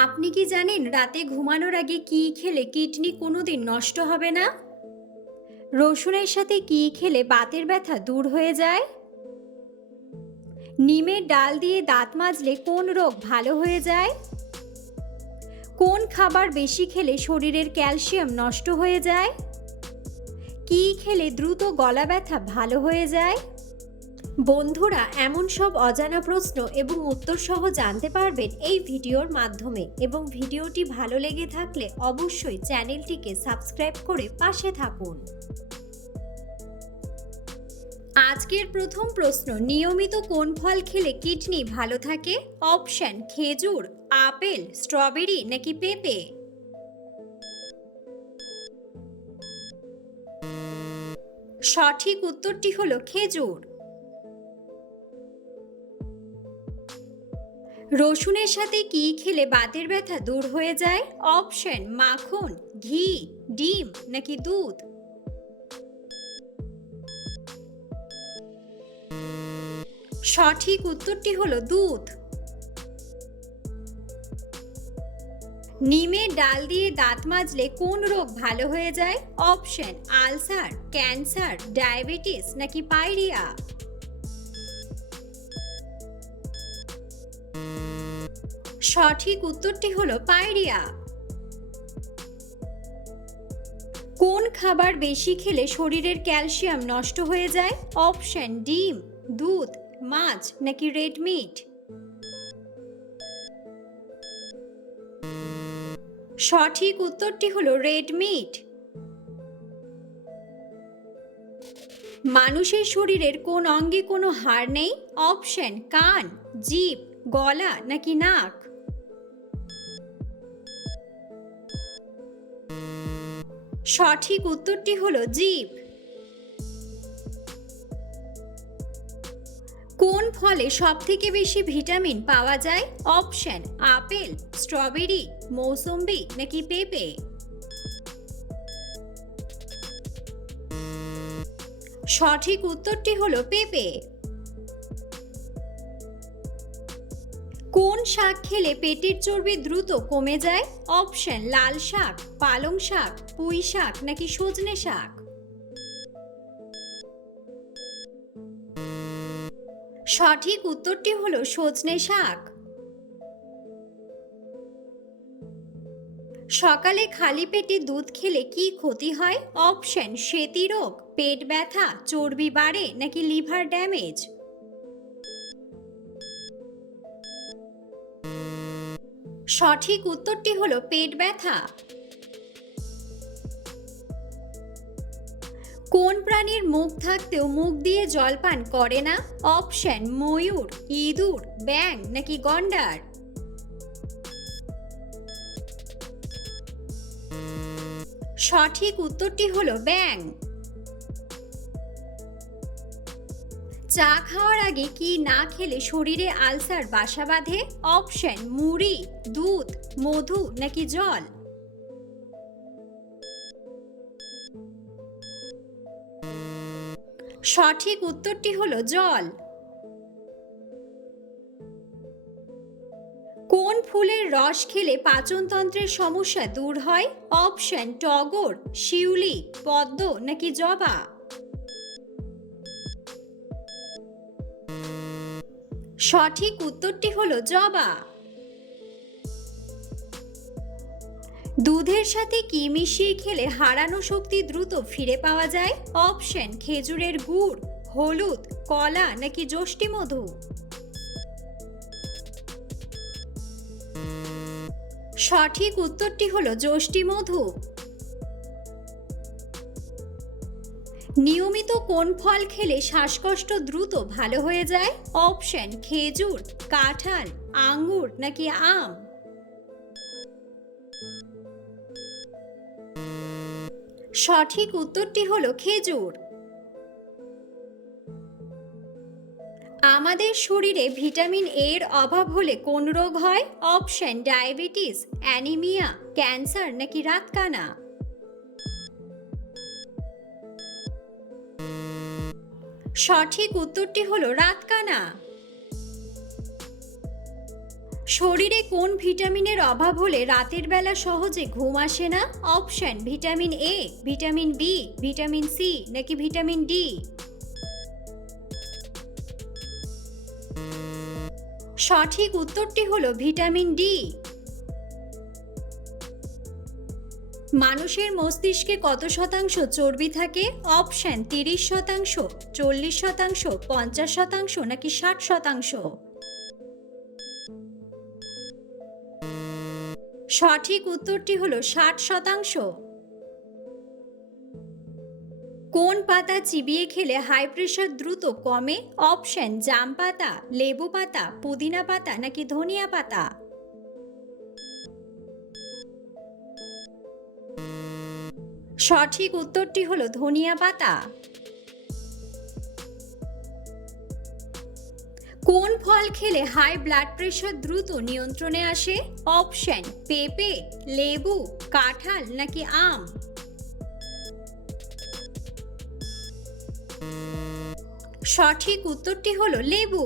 আপনি কি জানেন রাতে ঘুমানোর আগে কি খেলে কিডনি কোনোদিন নষ্ট হবে না? রসুনের সাথে কি খেলে বাতের ব্যথা দূর হয়ে যায়? নিমের ডাল দিয়ে দাঁত মাজলে কোন রোগ ভালো হয়ে যায়? কোন খাবার বেশি খেলে শরীরের ক্যালসিয়াম নষ্ট হয়ে যায়? কি খেলে দ্রুত গলা ব্যথা ভালো হয়ে যায়? বন্ধুরা, এমন সব অজানা প্রশ্ন এবং উত্তর সহ জানতে পারবেন এই ভিডিওর মাধ্যমে, এবং ভিডিওটি ভালো লেগে থাকলে অবশ্যই চ্যানেলটিকে সাবস্ক্রাইব করে পাশে থাকুন। আজকের প্রথম প্রশ্ন, নিয়মিত কোন ফল খেলে কিডনি ভালো থাকে? অপশন: খেজুর, আপেল, স্ট্রবেরি নাকি পেঁপে? সঠিক উত্তরটি হলো খেজুর। রসুনের সাথে কি খেলে বাতের ব্যথা দূর হয়ে যায়? অপশন: মাখন, ঘি, ডিম নাকি দুধ? সঠিক উত্তরটি হলো দুধ। নিমের ডাল দিয়ে দাঁত মাজলে কোন রোগ ভালো হয়ে যায়? অপশন: আলসার, ক্যান্সার, ডায়াবেটিস নাকি পাইরিয়া? সঠিক উত্তরটি হলো পাইরিয়া। কোন খাবার বেশি খেলে শরীরের ক্যালসিয়াম নষ্ট হয়ে যায়? অপশন: ডিম, দুধ, মাছ নাকি রেড মিট? সঠিক উত্তরটি হলো রেড মিট। মানুষের শরীরের কোন অঙ্গে কোনো হাড় নেই? অপশন: কান, জিভ, গলা নাকি নাক? সঠিক উত্তরটি হলো জিভ। কোন ফলে সবথেকে বেশি ভিটামিন পাওয়া যায়? অপশন: আপেল, স্ট্রবেরি, মৌসুম্বি নাকি পেঁপে? সঠিক উত্তরটি হলো পেঁপে। কোন শাক খেলে পেটের চর্বি দ্রুত কমে যায়? অপশন: লাল শাক, পালং শাক, পুঁই শাক নাকি সজনে শাক? সঠিক উত্তরটি হলো সজনে শাক। সকালে খালি পেটে দুধ খেলে কি ক্ষতি হয়? অপশন: সেতি রোগ, পেট ব্যথা, চর্বি বাড়ে নাকি লিভার ড্যামেজ? সঠিক উত্তরটি হলো পেট ব্যথা। কোন প্রাণীর মুখ থাকতেও মুখ দিয়ে জল পান করে না? অপশন: ময়ূর, ইঁদুর, ব্যাঙ নাকি গন্ডার? সঠিক উত্তরটি হলো ব্যাঙ। চা খাওয়ার আগে কি না খেলে শরীরে আলসার বাসা বাঁধে? অপশন: মুড়ি, দুধ, মধু নাকি জল? সঠিক উত্তরটি হলো জল। কোন ফুলের রস খেলে পাচনতন্ত্রের সমস্যা দূর হয়? অপশন: টগর, শিউলি, পদ্ম নাকি জবা? সঠিক উত্তরটি হলো জবা। দুধের সাথে কি মিশিয়ে খেলে হারানো শক্তি দ্রুত ফিরে পাওয়া যায়? অপশন: খেজুরের গুড়, হলুদ, কলা নাকি যষ্টি মধু? সঠিক উত্তরটি হলো যষ্টি মধু। নিয়মিত কোন ফল খেলে শ্বাসকষ্ট দ্রুত ভালো হয়ে যায়? অপশন: খেজুর, কাঁঠাল, আঙ্গুর নাকি আম? সঠিক উত্তরটি হলো খেজুর। আমাদের শরীরে ভিটামিন এর অভাব হলে কোন রোগ হয়? অপশন: ডায়াবেটিস, অ্যানিমিয়া, ক্যান্সার নাকি রাতকানা? সঠিক উত্তরটি হলো রাতকানা। শরীরে কোন ভিটামিনের অভাব হলে রাতের বেলা সহজে ঘুম আসে না? Option vitamin A, vitamin B, vitamin C নাকি ভিটামিন ডি? সঠিক উত্তরটি হলো ভিটামিন ডি। মানুষের মস্তিষ্কে কত শতাংশ চর্বি থাকে? অপশন 30%, 40%, 50% নাকি 60%? সঠিক উত্তরটি হলো 60%। কোন পাতা চিবিয়ে খেলে হাই প্রেশার দ্রুত কমে? অপশন জাম পাতা, লেবু পাতা, পুদিনা পাতা নাকি ধনিয়া পাতা? সঠিক উত্তরটি হলো ধনিয়া পাতা। কোন ফল খেলে হাই ব্লাড প্রেশার দ্রুত নিয়ন্ত্রণে আসে? অপশন পেঁপে, লেবু, কাঁঠাল নাকি আম? সঠিক উত্তরটি হলো লেবু।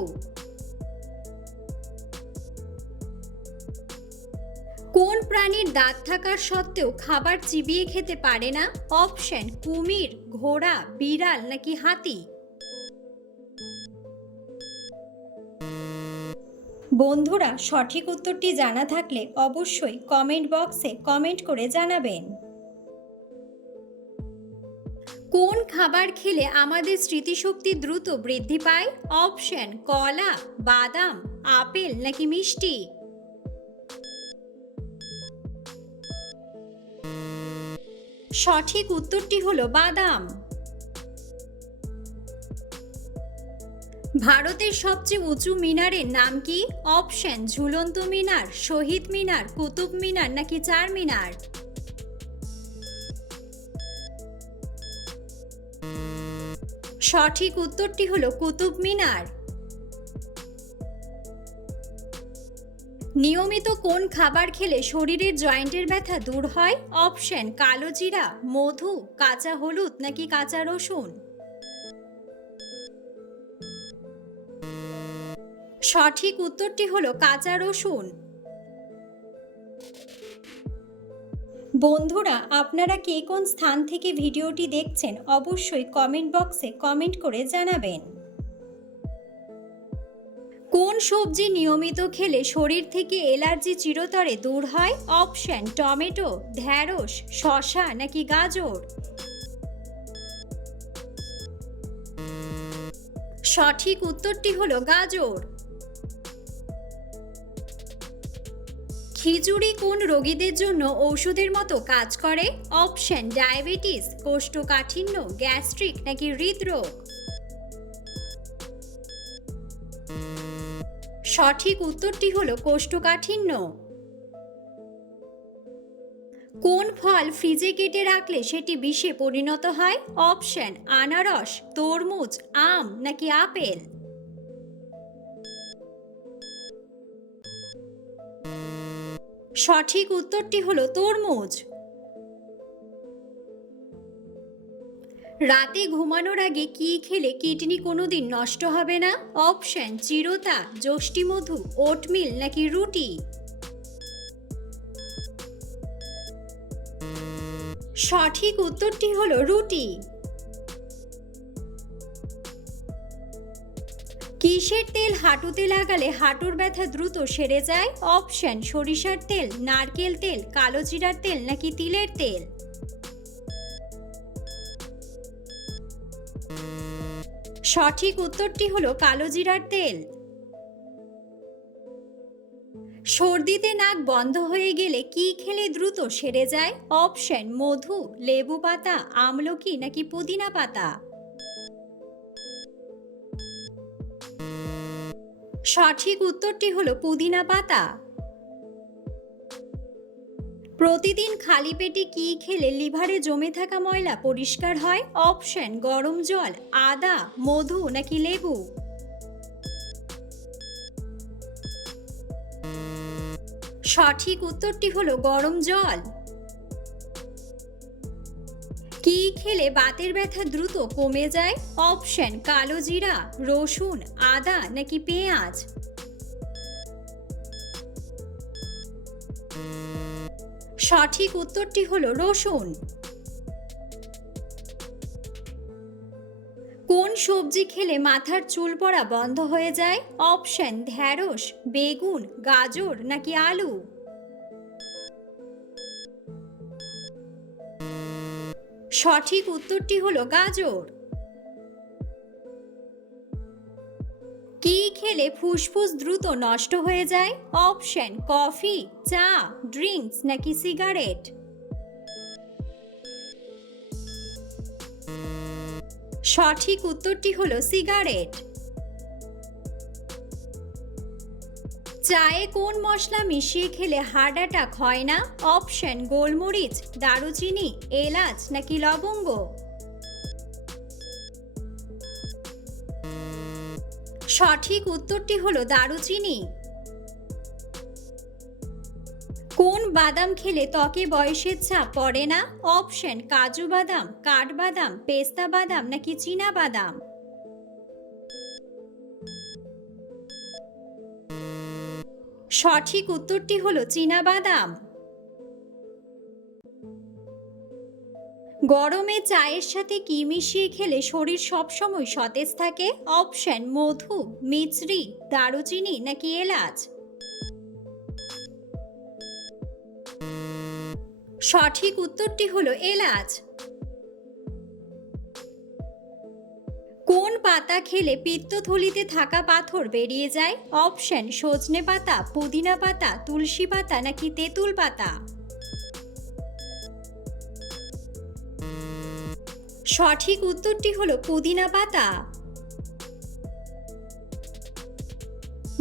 কোন প্রাণীর দাঁত থাকার সত্ত্বেও খাবার চিবিয়ে খেতে পারে না? অপশন কুমির, ঘোড়া, বিড়াল নাকি হাতি? বন্ধুরা, সঠিক উত্তরটি জানা থাকলে অবশ্যই কমেন্ট বক্সে কমেন্ট করে জানাবেন। কোন খাবার খেলে আমাদের স্মৃতিশক্তি দ্রুত বৃদ্ধি পায়? অপশন কলা, বাদাম, আপেল নাকি মিষ্টি? সঠিক উত্তরটি হলো বাদাম। ভারতের সবচেয়ে উঁচু মিনারের নাম কি? অপশন ঝুলন্ত মিনার, শহীদ মিনার, কুতুব মিনার নাকি চার মিনার? সঠিক উত্তরটি হলো কুতুব মিনার। নিয়মিত কোন খাবার খেলে শরীরের জয়েন্টের ব্যথা দূর হয়? অপশন কালো জিরা, মধু, কাঁচা হলুদ নাকি কাঁচা রসুন? সঠিক উত্তরটি হলো কাঁচা রসুন। বন্ধুরা, আপনারা কে কোন স্থান থেকে ভিডিওটি দেখছেন অবশ্যই কমেন্ট বক্সে কমেন্ট করে জানাবেন। কোন সবজি নিয়মিত খেলে শরীর থেকে অ্যালার্জি চিরতরে দূর হয়? অপশন টমেটো, ঢ্যাঁড়স, শসা নাকি গাজর? সঠিক উত্তরটি হলো গাজর। খিচুড়ি কোন রোগীদের জন্য ঔষধের মতো কাজ করে? অপশন ডায়াবেটিস, কোষ্ঠকাঠিন্য, গ্যাস্ট্রিক নাকি হৃদরোগ? সঠিক উত্তরটি হলো কোষ্ঠকাঠিন্য। কোন ফল ফ্রিজে কেটে রাখলে সেটি বিষে পরিণত হয়? অপশন আনারস, তরমুজ, আম নাকি আপেল? সঠিক উত্তরটি হলো তরমুজ। রাতে ঘুমানোর আগে কি খেলে কিডনি কোনোদিন নষ্ট হবে না? অপশন চিরতা, যষ্টিমধু, ওটমিল নাকি রুটি? সঠিক উত্তরটি হলো রুটি। কিসের তেল হাঁটুতে লাগালে হাঁটুর ব্যথা দ্রুত সেরে যায়? অপশন সরিষার তেল, নারকেল তেল, কালো জিরার তেল নাকি তিলের তেল? সঠিক উত্তরটি হলো কালো জিরার তেল। সর্দিতে নাক বন্ধ হয়ে গেলে কি খেলে দ্রুত সেরে যায়? অপশন মধু, লেবু পাতা, আমলকি নাকি পুদিনা পাতা? সঠিক উত্তরটি হলো পুদিনা পাতা। প্রতিদিন খালি পেটে কি খেলে লিভারে জমে থাকা ময়লা পরিষ্কার হয়? অপশন গরম জল, আদা, মধু নাকি লেবু? সঠিক উত্তরটি হলো গরম জল। কি খেলে বাতের ব্যথা দ্রুত কমে যায়? অপশন কালো জিরা, রসুন, আদা নাকি পেঁয়াজ? সঠিক উত্তরটি হলো রসুন। কোন সবজি খেলে মাথার চুল পড়া বন্ধ হয়ে যায়? অপশন: ঢ্যাঁড়স, বেগুন, গাজর নাকি আলু। সঠিক উত্তরটি হলো গাজর। কি খেলে ফুসফুস দ্রুত নষ্ট হয়ে যায়? অপশন: কফি, চা, ড্রিঙ্কস নাকি সিগারেট। সঠিক উত্তরটি হলো সিগারেট। চায়ে কোন মশলা মিশিয়ে খেলে হার্ট অ্যাটাক হয় না? অপশন: গোলমরিচ, দারুচিনি, এলাচ নাকি লবঙ্গ। সঠিক উত্তরটি হলো দারুচিনি। কোন বাদাম খেলে ত্বকে বয়সের ছাপ পড়ে না? অপশন: কাজু বাদাম, কাঠবাদাম, পেস্তা বাদাম নাকি চীনা বাদাম। সঠিক উত্তরটি হলো চীনা বাদাম। গরমে চায়ের সাথে কি মিশিয়ে খেলে শরীর সবসময় সতেজ থাকে? অপশন: মধু, মিছরি, দারুচিনি নাকি এলাচ। সঠিক উত্তরটি হলো এলাচ। কোন পাতা খেলে পিত্তথলিতে থাকা পাথর বেরিয়ে যায়? অপশন: সজনে পাতা, পুদিনা পাতা, তুলসী পাতা নাকি তেঁতুল পাতা। সঠিক উত্তরটি হলো পুদিনা পাতা।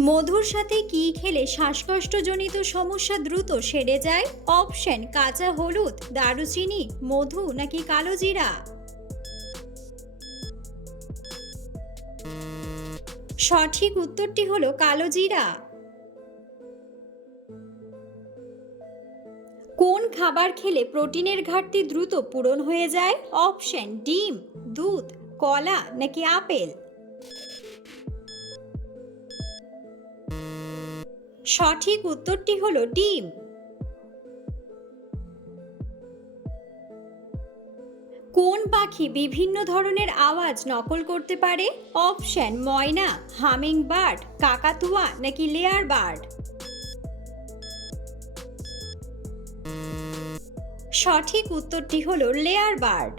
মধুর সাথে কি খেলে শ্বাসকষ্টজনিত সমস্যা দ্রুত সেরে যায়? অপশন: কাঁচা হলুদ, দারুচিনি, মধু নাকি কালোজিরা। সঠিক উত্তরটি হলো কালোজিরা। কোন খাবার খেলে প্রোটিনের ঘাটতি দ্রুত পূরণ হয়ে যায়? অপশন: ডিম, দুধ, কলা নাকি আপেল। সঠিক উত্তরটি হলো ডিম। কোন পাখি বিভিন্ন ধরনের আওয়াজ নকল করতে পারে? অপশন: ময়না, হামিং বার্ড, কাকাতুয়া নাকি লেয়ার বার্ড। সঠিক উত্তরটি হলো লেয়ার বার্ড।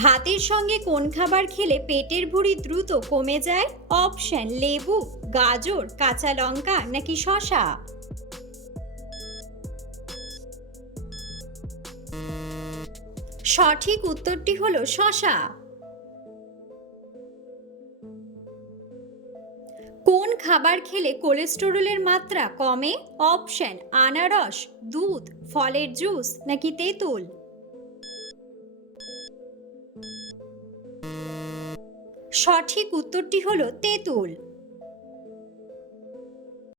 ভাতের সঙ্গে কোন খাবার খেলে পেটের ভুঁড়ি দ্রুত কমে যায়? অপশন: লেবু, গাজর, কাঁচা লঙ্কা নাকি শসা। সঠিক উত্তরটি হলো শসা। কোন খাবার খেলে কোলেস্টেরলের মাত্রা কমে? অপশন: আনারস, দুধ, ফলের জুস নাকি তেঁতুল। সঠিক উত্তরটি হলো তেঁতুল।